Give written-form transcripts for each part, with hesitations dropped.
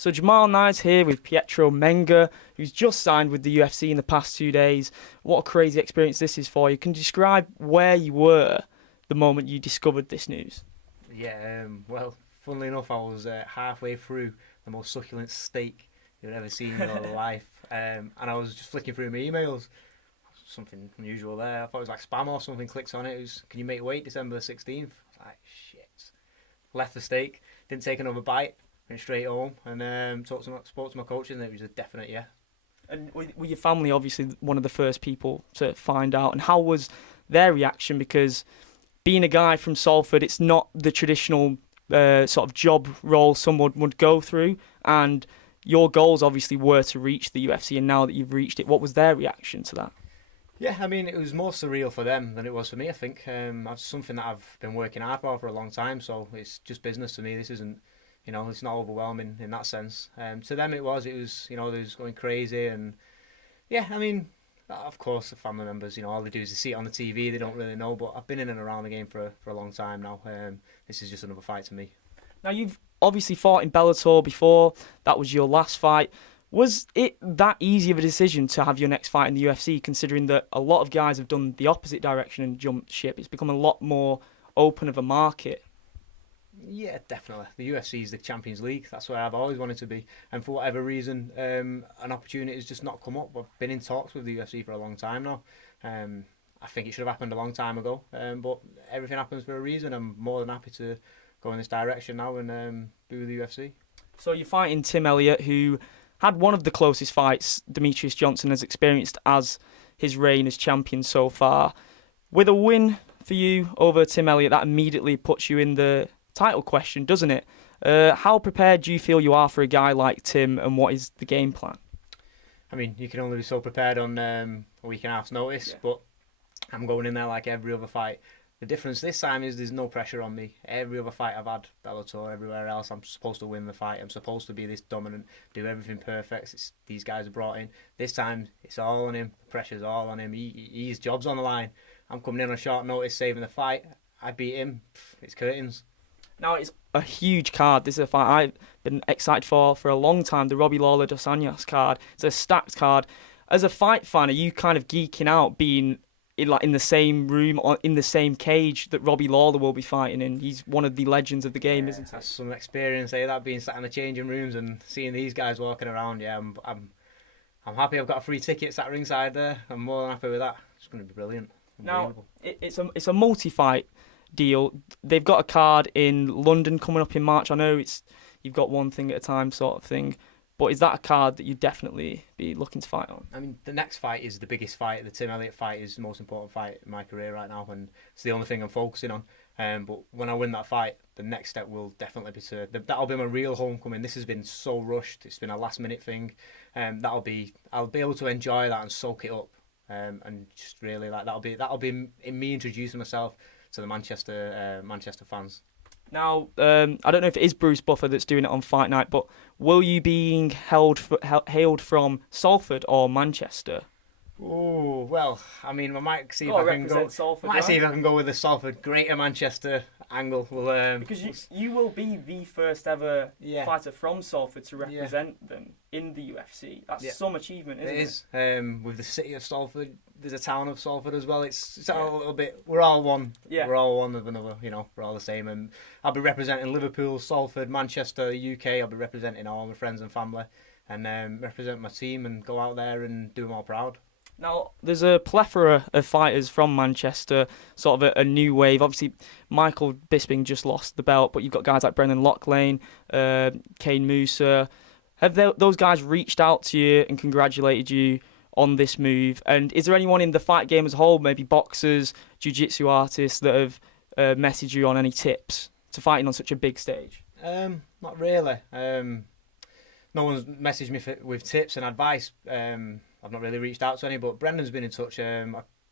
So Jamal Knights here with Pietro Menga, who's just signed with the UFC in the past 2 days. What a crazy experience this is for you. Can you describe where you were the moment you discovered this news? Yeah, well, funnily enough, I was halfway through the most succulent steak you've ever seen in your life, and I was just flicking through my emails. Something unusual there. I thought it was like spam or something. Clicked on it. It was, can you make weight December 16th? I was like, shit. Left the steak, didn't take another bite, went straight home, and spoke to my coach, and it was a definite yeah. And were your family obviously one of the first people to find out? And how was their reaction? Because being a guy from Salford, it's not the traditional sort of job role someone would go through. And your goals obviously were to reach the UFC, and now that you've reached it, what was their reaction to that? Yeah, I mean, it was more surreal for them than it was for me, I think. That's something that I've been working hard for a long time, so it's just business to me. This isn't, it's not overwhelming in that sense. To them it was, they was going crazy, and yeah, I mean, of course, the family members, all they do is they see it on the TV, they don't really know, but I've been in and around the game for a long time now. This is just another fight to me. Now, you've obviously fought in Bellator before. That was your last fight. Was it that easy of a decision to have your next fight in the UFC, considering that a lot of guys have done the opposite direction and jumped ship? It's become a lot more open of a market. Yeah, definitely. The UFC is the Champions League. That's where I've always wanted to be. And for whatever reason, an opportunity has just not come up. I've been in talks with the UFC for a long time now. I think it should have happened a long time ago. But everything happens for a reason. I'm more than happy to go in this direction now and be with the UFC. So you're fighting Tim Elliot, who had one of the closest fights Demetrius Johnson has experienced as his reign as champion so far. With a win for you over Tim Elliot, that immediately puts you in the title question, doesn't it? How prepared do you feel you are for a guy like Tim, and what is the game plan? I mean, you can only be so prepared on a week and a half's notice, but I'm going in there like every other fight. The difference this time is there's no pressure on me. Every other fight I've had, Bellator, everywhere else, I'm supposed to win the fight. I'm supposed to be this dominant, do everything perfect. These guys are brought in. This time, it's all on him. The pressure's all on him. His job's on the line. I'm coming in on short notice, saving the fight. I beat him. It's curtains. Now, it's a huge card. This is a fight I've been excited for a long time, the Robbie Lawler Dos Anjos card. It's a stacked card. As a fight fan, are you kind of geeking out being in the same room or in the same cage that Robbie Lawler will be fighting in? He's one of the legends of the game, isn't he? That's some experience, that being sat in the changing rooms and seeing these guys walking around. Yeah, I'm happy I've got a free ticket sat ringside there. I'm more than happy with that. It's going to be brilliant. Now, it's a multi-fight deal. They've got a card in London coming up in March. I know you've got one thing at a time sort of thing. But is that a card that you'd definitely be looking to fight on? I mean, the next fight is the biggest fight. The Tim Elliot fight is the most important fight in my career right now, and it's the only thing I'm focusing on. But when I win that fight, the next step will definitely be that'll be my real homecoming. This has been so rushed. It's been a last-minute thing. I'll be able to enjoy that and soak it up, and just really that'll be in me introducing myself to the Manchester fans. Now, I don't know if it is Bruce Buffer that's doing it on Fight Night, but will you be hailed from Salford or Manchester? Oh, well, I mean, I might see if I can go. Salford, see if I can go with the Salford Greater Manchester angle. Because you will be the first ever fighter from Salford to represent them in the UFC. That's some achievement, isn't it? It is. With the city of Salford, there's a town of Salford as well. It's a little bit. We're all one. Yeah. We're all one of another. We're all the same. And I'll be representing Liverpool, Salford, Manchester, UK. I'll be representing all my friends and family, and represent my team and go out there and do them all proud. Now, there's a plethora of fighters from Manchester, sort of a new wave. Obviously, Michael Bisping just lost the belt, but you've got guys like Brendan Loughlane, Kane Musa. Have those guys reached out to you and congratulated you on this move? And is there anyone in the fight game as a whole, maybe boxers, jiu-jitsu artists, that have messaged you on any tips to fighting on such a big stage? Not really. No one's messaged me with tips and advice. I've not really reached out to any, but Brendan's been in touch. I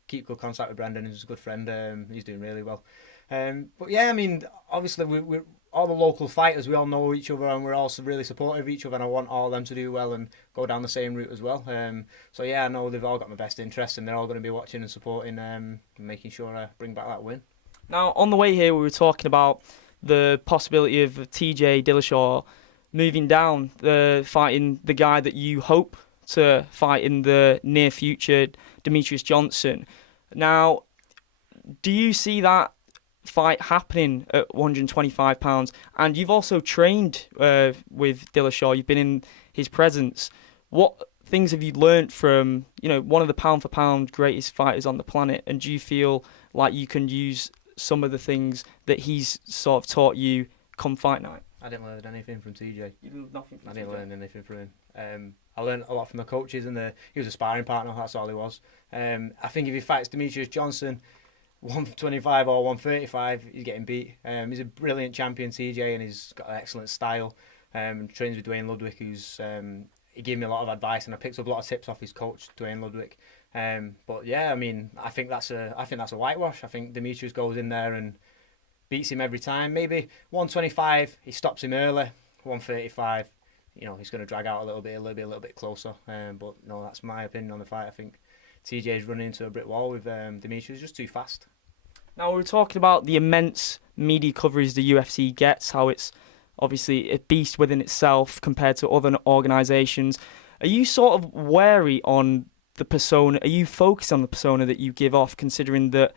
keep good contact with Brendan. He's a good friend. He's doing really well. But yeah, I mean, obviously we're all the local fighters. We all know each other, and we're also really supportive of each other. And I want all of them to do well and go down the same route as well. So yeah, I know they've all got my best interests, and they're all going to be watching and supporting, and making sure I bring back that win. Now, on the way here, we were talking about the possibility of TJ Dillashaw moving down, fighting the guy that you hope to fight in the near future, Demetrius Johnson. Now, do you see that fight happening at 125 pounds? And you've also trained with Dillashaw. You've been in his presence. What things have you learnt from, one of the pound for pound greatest fighters on the planet? And do you feel like you can use some of the things that he's sort of taught you come fight night? I didn't learn anything from TJ. You learned nothing from I didn't learn anything from him. I learned a lot from the coaches, and he was a sparring partner. That's all he was. I think if he fights Demetrius Johnson, 125 or 135, he's getting beat. He's a brilliant champion, TJ, and he's got an excellent style. Trains with Dwayne Ludwig, who's he gave me a lot of advice, and I picked up a lot of tips off his coach, Dwayne Ludwig. But yeah, I mean, I think that's a whitewash. I think Demetrius goes in there and beats him every time. Maybe 125, he stops him early. 135, he's going to drag out a little bit closer. But no, that's my opinion on the fight. I think TJ's running into a brick wall with Demetrius, just too fast. Now, we were talking about the immense media coverage the UFC gets, how it's obviously a beast within itself compared to other organisations. Are you sort of wary on the persona? Are you focused on the persona that you give off, considering that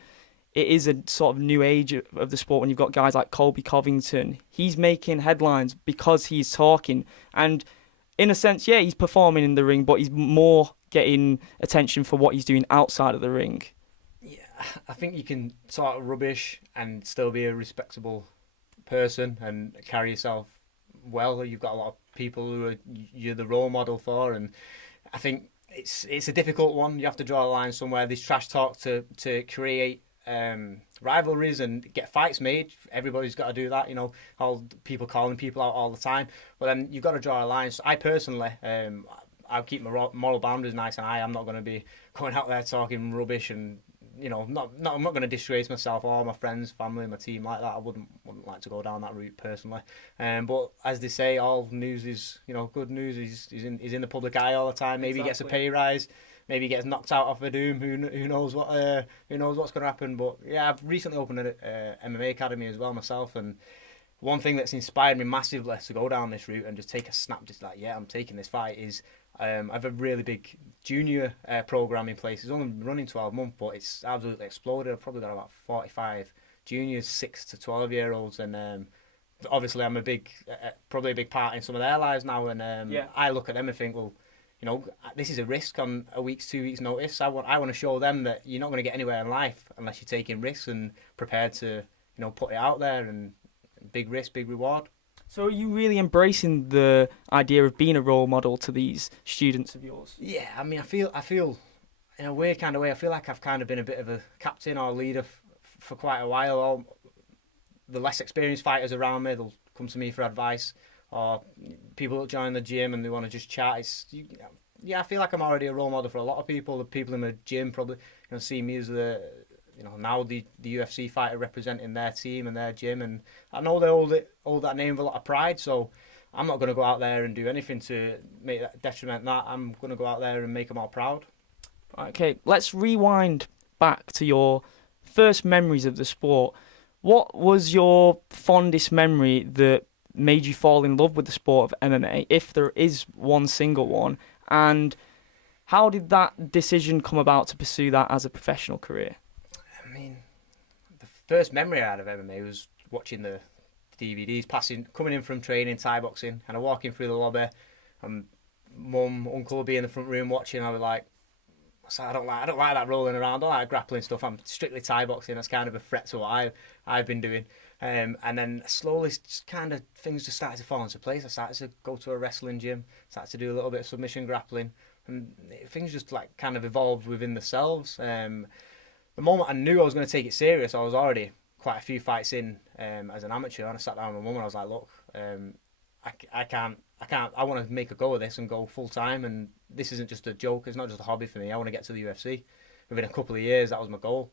it is a sort of new age of the sport when you've got guys like Colby Covington? He's making headlines because he's talking. And in a sense, yeah, he's performing in the ring, but he's more getting attention for what he's doing outside of the ring. Yeah, I think you can talk rubbish and still be a respectable person and carry yourself well. You've got a lot of people who you're the role model for, and I think it's a difficult one. You have to draw a line somewhere. There's trash talk to create rivalries and get fights made. Everybody's got to do that, all people calling people out all the time. But then you've got to draw a line. So I personally, I'll keep my moral boundaries nice and high. I'm not going to be going out there talking rubbish and, I'm not going to disgrace myself or my friends, family, my team like that. I wouldn't like to go down that route personally. But as they say, all news is, good news is in the public eye all the time. Maybe He gets a pay rise. Maybe he gets knocked out off a doom. Who knows what's going to happen? But yeah, I've recently opened an MMA academy as well myself, and one thing that's inspired me massively to go down this route and just take a snap, just like, yeah, I'm taking this fight, is I have a really big junior program in place. It's only been running 12 months, but it's absolutely exploded. I've probably got about 45 juniors, 6 to 12-year-olds, and obviously I'm probably a big part in some of their lives now. And I look at them and think, well, this is a risk on a week's, 2 weeks' notice. I want to show them that you're not going to get anywhere in life unless you're taking risks and prepared to, put it out there, and big risk, big reward. So are you really embracing the idea of being a role model to these students of yours? Yeah, I mean, I feel in a weird kind of way, I feel like I've kind of been a bit of a captain or leader for quite a while. All the less experienced fighters around me, they'll come to me for advice, or people that join the gym and they want to just chat. I feel like I'm already a role model for a lot of people. The people in the gym probably see me as now the UFC fighter representing their team and their gym, and I know they hold that name with a lot of pride. So I'm not going to go out there and do anything to make that detriment that. I'm going to go out there and make them all proud. Okay, let's rewind back to your first memories of the sport. What was your fondest memory that made you fall in love with the sport of MMA, if there is one single one? And how did that decision come about to pursue that as a professional career? I mean, the first memory I had of MMA was watching the DVDs, coming in from training Thai boxing, and I walking through the lobby, and mum, uncle would be in the front room watching. I was like, I don't like that rolling around. I don't like grappling stuff. I'm strictly Thai boxing. That's kind of a threat to what I've been doing. And then slowly, just kind of things just started to fall into place. I started to go to a wrestling gym, started to do a little bit of submission grappling, and things just like kind of evolved within themselves. The moment I knew I was going to take it serious, I was already quite a few fights in as an amateur, and I sat down with my mum and I was like, look, I want to make a go of this and go full time, and this isn't just a joke, it's not just a hobby for me. I want to get to the UFC. Within a couple of years, that was my goal.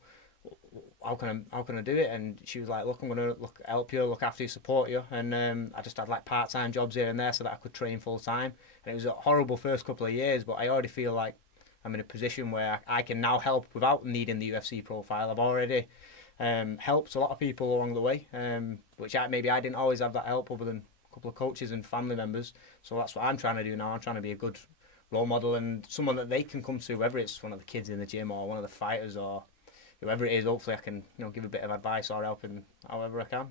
How can I do it? And she was like, look, I'm going to help you, look after you, support you. And I just had like part-time jobs here and there so that I could train full time. And it was a horrible first couple of years, but I already feel like I'm in a position where I can now help without needing the UFC profile. I've already helped a lot of people along the way, which maybe I didn't always have that help other than couple of coaches and family members. So that's what I'm trying to do now. I'm trying to be a good role model and someone that they can come to, whether it's one of the kids in the gym or one of the fighters or whoever it is. Hopefully I can give a bit of advice or help in however I can.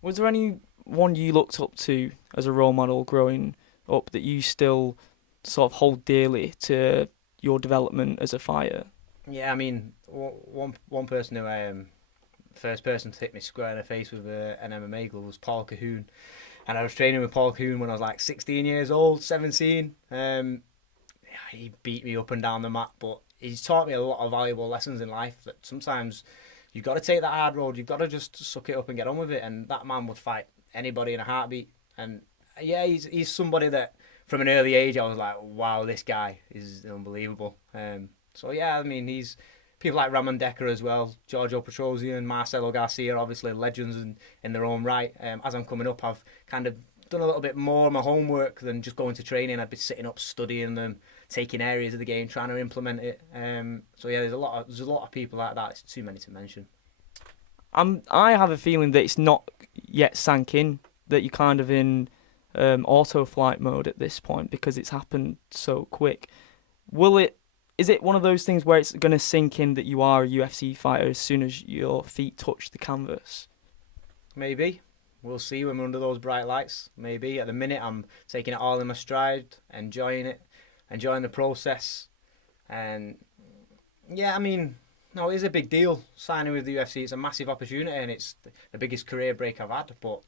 Was there anyone you looked up to as a role model growing up that you still sort of hold dearly to your development as a fighter? Yeah, I mean, one person who first person to hit me square in the face with an MMA glove was Paul Cahoon, and I was training with Paul Cahoon when I was like 16 years old, 17. He beat me up and down the mat, but he's taught me a lot of valuable lessons in life. That sometimes you've got to take that hard road. You've got to just suck it up and get on with it. And that man would fight anybody in a heartbeat. And yeah, he's somebody that from an early age I was like, wow, this guy is unbelievable. So yeah, I mean, he's people like Ramon Decker as well, Giorgio Petrosian, Marcelo Garcia, obviously legends in their own right. As I'm coming up, I've kind of done a little bit more of my homework than just going to training. I'd be sitting up studying them, taking areas of the game, trying to implement it. So yeah, there's a lot of people like that. It's too many to mention. I have a feeling that it's not yet sank in, that you're kind of in auto flight mode at this point because it's happened so quick. Is it one of those things where it's going to sink in that you are a UFC fighter as soon as your feet touch the canvas? Maybe. We'll see when we're under those bright lights. Maybe. At the minute, I'm taking it all in my stride, enjoying it, enjoying the process. And yeah, I mean, no, it is a big deal signing with the UFC. It's a massive opportunity and it's the biggest career break I've had. But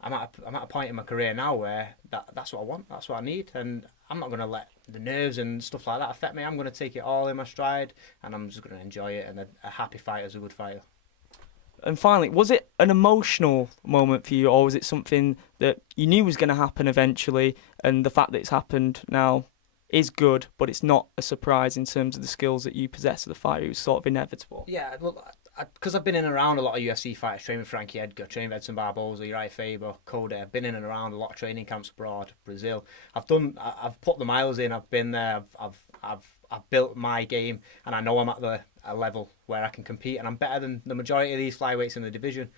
I'm at a point in my career now where that's what I want, that's what I need. And I'm not going to let the nerves and stuff like that affect me. I'm going to take it all in my stride and I'm just going to enjoy it. And a happy fighter is a good fighter. And finally, was it an emotional moment for you, or was it something that you knew was going to happen eventually, and the fact that it's happened now is good, but it's not a surprise in terms of the skills that you possess as a fighter? It was sort of inevitable. Yeah, well, because I've been in and around a lot of UFC fighters, trained with Frankie Edgar, trained with Edson Barboza, Uriah Faber, Cody. I've been in and around a lot of training camps abroad, Brazil. I've put the miles in. I've been there. I've built my game, and I know I'm at a level where I can compete, and I'm better than the majority of these flyweights in the division.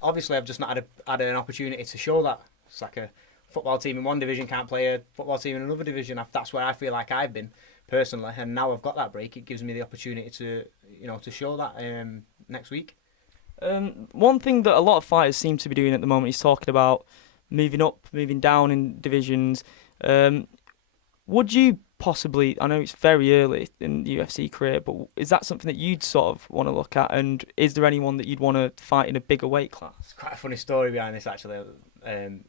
Obviously, I've just not had an opportunity to show that. It's like a football team in one division can't play a football team in another division. That's where I feel like I've been personally, and now I've got that break. It gives me the opportunity to show that next week. One thing that a lot of fighters seem to be doing at the moment is talking about moving up, moving down in divisions. Would you possibly, I know it's very early in the UFC career, but is that something that you'd sort of want to look at? And is there anyone that you'd want to fight in a bigger weight class? It's quite a funny story behind this, actually. I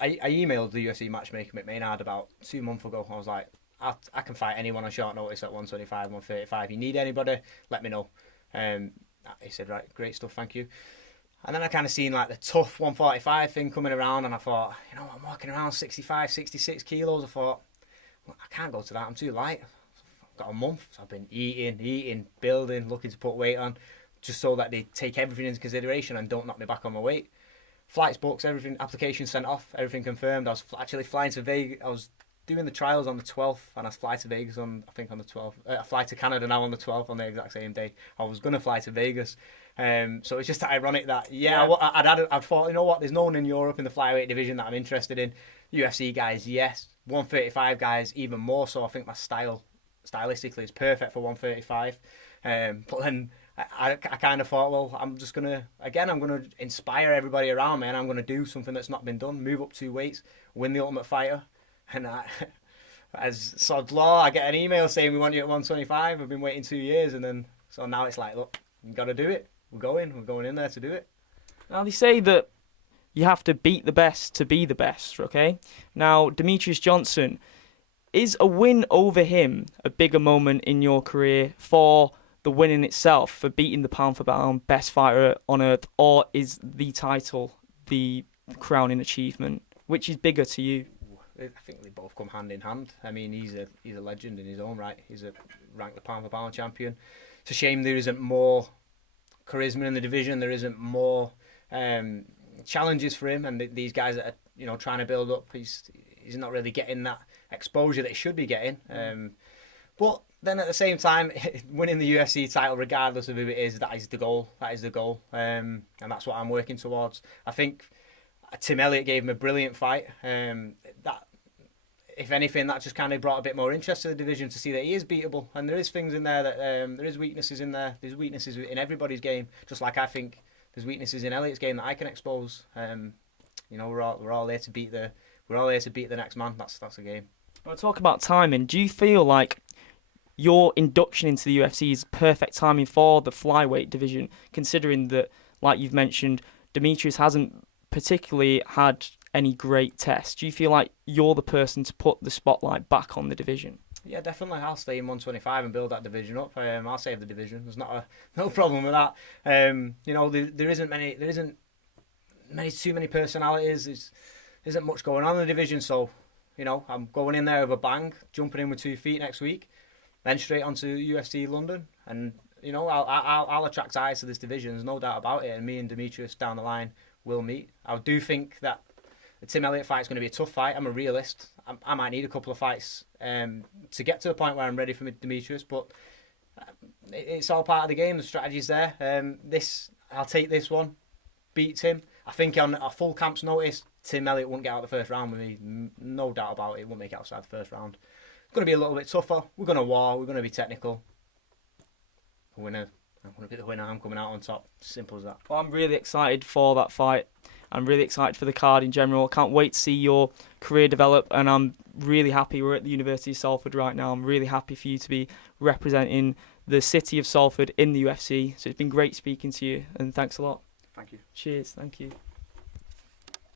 emailed the UFC matchmaker Mick Maynard about 2 months ago. I was like, I can fight anyone on short notice at 125, 135. You need anybody, let me know. He said, right, great stuff, thank you. And then I kind of seen like the tough 145 thing coming around, and I thought, I'm walking around 65, 66 kilos. I thought, well, I can't go to that, I'm too light. I've got a month, so I've been eating, building, looking to put weight on, just so that they take everything into consideration and don't knock me back on my weight. Flights booked, everything, applications sent off, everything confirmed. I was actually flying to Vegas. I was doing the trials on the 12th, and I fly to Vegas on the 12th. I fly to Canada now on the 12th on the exact same day. I was going to fly to Vegas. So it's just ironic that, I'd thought, you know what, there's no one in Europe in the flyweight division that I'm interested in. UFC guys, yes. 135 guys, even more so. I think my stylistically, is perfect for 135. But then I kind of thought, well, I'm going to inspire everybody around me, and I'm going to do something that's not been done, move up 2 weights, win the Ultimate Fighter. And as sod's law, I get an email saying we want you at 125. I've been waiting 2 years, and then so now it's like, look, you've got to do it. We're going in there to do it. Now they say that you have to beat the best to be the best, okay? Now, Demetrius Johnson, is a win over him a bigger moment in your career for the win in itself, for beating the pound for pound best fighter on earth, or is the title the crowning achievement? Which is bigger to you? I think they both come hand in hand. I mean, he's a legend in his own right. He's a ranked the pound for pound champion. It's a shame there isn't more charisma in the division. There isn't more challenges for him, and these guys that are trying to build up. He's not really getting that exposure that he should be getting. But then at the same time, winning the UFC title, regardless of who it is, that is the goal. And that's what I'm working towards. I think Tim Elliot gave him a brilliant fight. That, if anything, that just kind of brought a bit more interest to the division to see that he is beatable. And there is things in there that there is weaknesses in there. There's weaknesses in everybody's game, just like I think there's weaknesses in Elliot's game that I can expose. We're all here to beat the next man. That's the game. When I talk about timing, do you feel like your induction into the UFC is perfect timing for the flyweight division, considering that, like you've mentioned, Demetrius hasn't particularly had any great tests? Do you feel like you're the person to put the spotlight back on the division? Yeah, definitely. I'll stay in 125 and build that division up. I'll save the division. There's no problem with that. There isn't too many personalities. There isn't much going on in the division, so I'm going in there with a bang, jumping in with 2 feet next week, then straight onto UFC London, and I'll attract eyes to this division. There's no doubt about it. And me and Demetrius down the line will meet. I do think that the Tim Elliot fight is going to be a tough fight. I'm a realist. I might need a couple of fights to get to the point where I'm ready for Demetrius, but it's all part of the game. The strategy's there. I'll take this one, beat Tim. I think on a full camp's notice, Tim Elliot wouldn't get out the first round with me. No doubt about it. He won't make it outside the first round. It's going to be a little bit tougher. We're going to war. We're going to be technical. I'm going to be the winner. I'm coming out on top. Simple as that. Well, I'm really excited for that fight. I'm really excited for the card in general. I can't wait to see your career develop, and I'm really happy we're at the University of Salford right now. I'm really happy for you to be representing the city of Salford in the UFC. So it's been great speaking to you, and thanks a lot. Thank you. Cheers. Thank you.